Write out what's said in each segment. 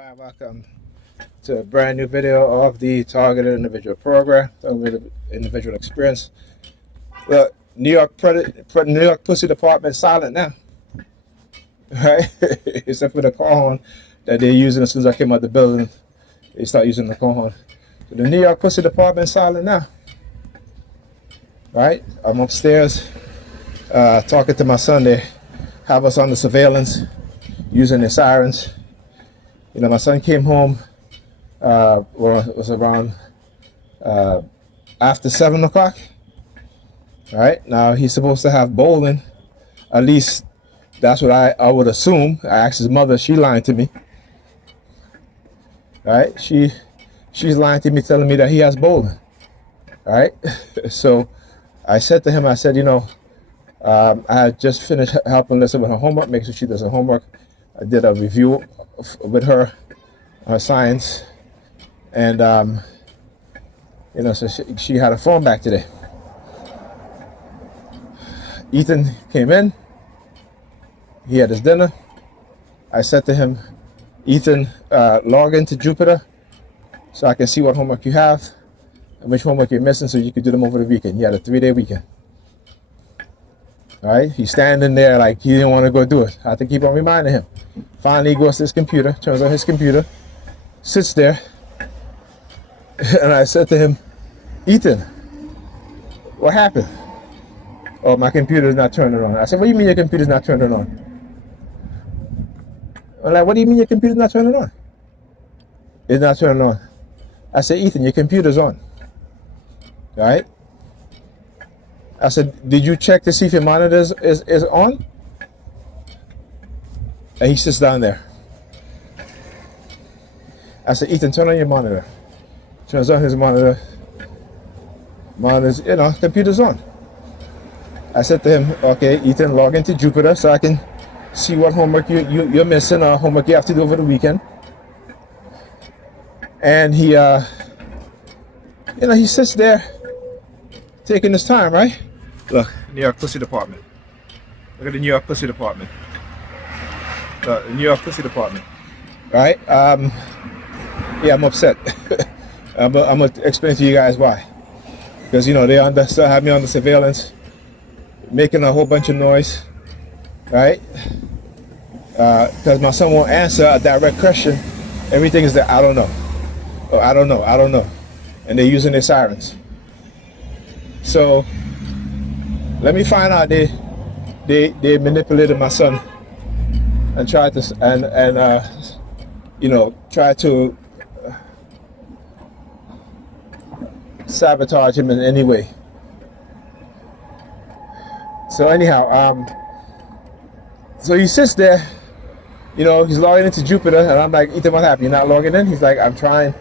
everybody, welcome to a brand new video of the Targeted Individual Program, Individual Experience. Look, New York Pussy Department silent now, right? Except for the call horn that they're using as soon as I came out the building. They start using the call horn. So the New York Pussy Department silent now, right? I'm upstairs talking to my son. They have us on the surveillance using the sirens. You know, my son came home, it was around after 7 o'clock. All right, now he's supposed to have bowling. At least that's what I would assume. I asked his mother, she lied to me. All right, she's lying to me, telling me that he has bowling. All right, so I said to him, I said, you know, I had just finished helping Lisa with her homework, making sure she does her homework. I did a review with her science, and you know, so she had a phone back today. Ethan came in, he had his dinner. I said to him, Ethan, log into Jupiter so I can see what homework you have and which homework you're missing so you can do them over the weekend. He had a 3-day weekend. All right, he's standing there like he didn't want to go do it. I have to keep on reminding him. Finally, he goes to his computer, turns on his computer, sits there, and I said to him, Ethan, what happened? Oh, my computer's not turning on. I said, what do you mean your computer's not turning on? I'm like, what do you mean your computer's not turning on? It's not turning on. I said, Ethan, your computer's on. All right? I said, did you check to see if your monitor is on? And he sits down there. I said, Ethan, turn on your monitor. Turns on his monitor. Monitor's, you know, computer's on. I said to him, okay, Ethan, log into Jupiter so I can see what homework you're missing or homework you have to do over the weekend. And he, you know, he sits there taking his time, right? Look, New York Pussy Department. Look at the New York Pussy Department. The New York Pussy Department. Right? Yeah, I'm upset. I'm gonna explain to you guys why. Because, you know, they still have me on the surveillance, making a whole bunch of noise, right? Because my son won't answer a direct question. Everything is that I don't know. Oh, I don't know. And they're using their sirens. So let me find out they manipulated my son and tried to you know, try to sabotage him in any way. So anyhow, so he sits there, you know, he's logging into Jupiter, and I'm like, Ethan, what happened? You're not logging in? He's like, I'm trying.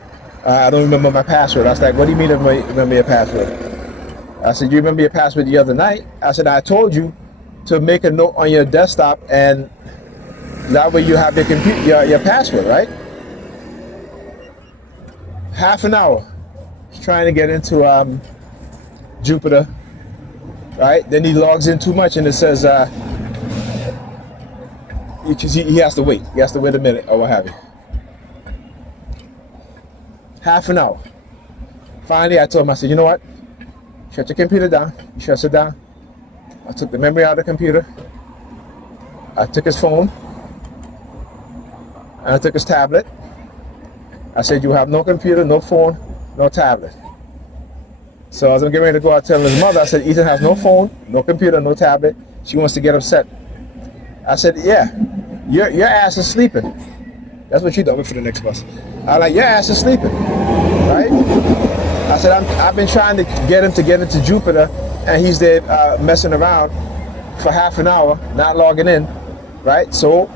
I don't remember my password. I was like, what do you mean remember your password? I said, you remember your password the other night? I said, I told you to make a note on your desktop, and that way you have your password, right? Half an hour trying to get into Jupiter, right? Then he logs in too much, and it says because he has to wait. He has to wait a minute or what have you. Half an hour. Finally, I told him, I said, you know what? Shut your computer down. He shuts it down. I took the memory out of the computer. I took his phone. And I took his tablet. I said, you have no computer, no phone, no tablet. So as I'm getting ready to go out telling his mother, I said, Ethan has no phone, no computer, no tablet. She wants to get upset. I said, yeah, your ass is sleeping. That's what she done for the next bus. I like, your ass is sleeping, right? I said, I've been trying to get him to get into Jupiter, and he's there messing around for half an hour, not logging in, right? So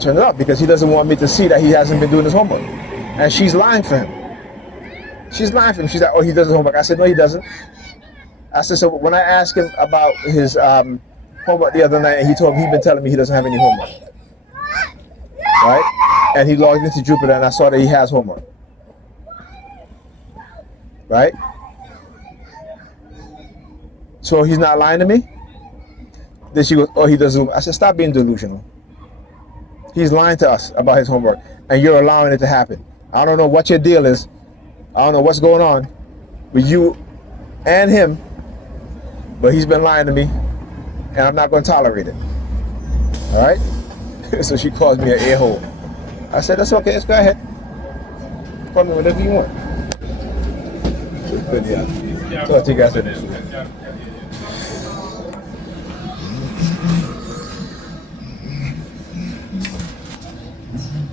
turn it up, because he doesn't want me to see that he hasn't been doing his homework. And she's lying for him. She's lying for him. She's like, oh, he does his homework. I said, no, he doesn't. I said, so when I asked him about his homework the other night, and he told me he'd been telling me he doesn't have any homework, right? And he logged into Jupiter, and I saw that he has homework, right? So he's not lying to me? Then she goes, oh, he doesn't. I said, stop being delusional. He's lying to us about his homework. and you're allowing it to happen. I don't know what your deal is. I don't know what's going on with you and him, but he's been lying to me, and I'm not going to tolerate it. All right? So she calls me an a-hole. I said, that's okay. Let's go ahead. Call me whatever you want. Good, yeah. Talk to you guys later.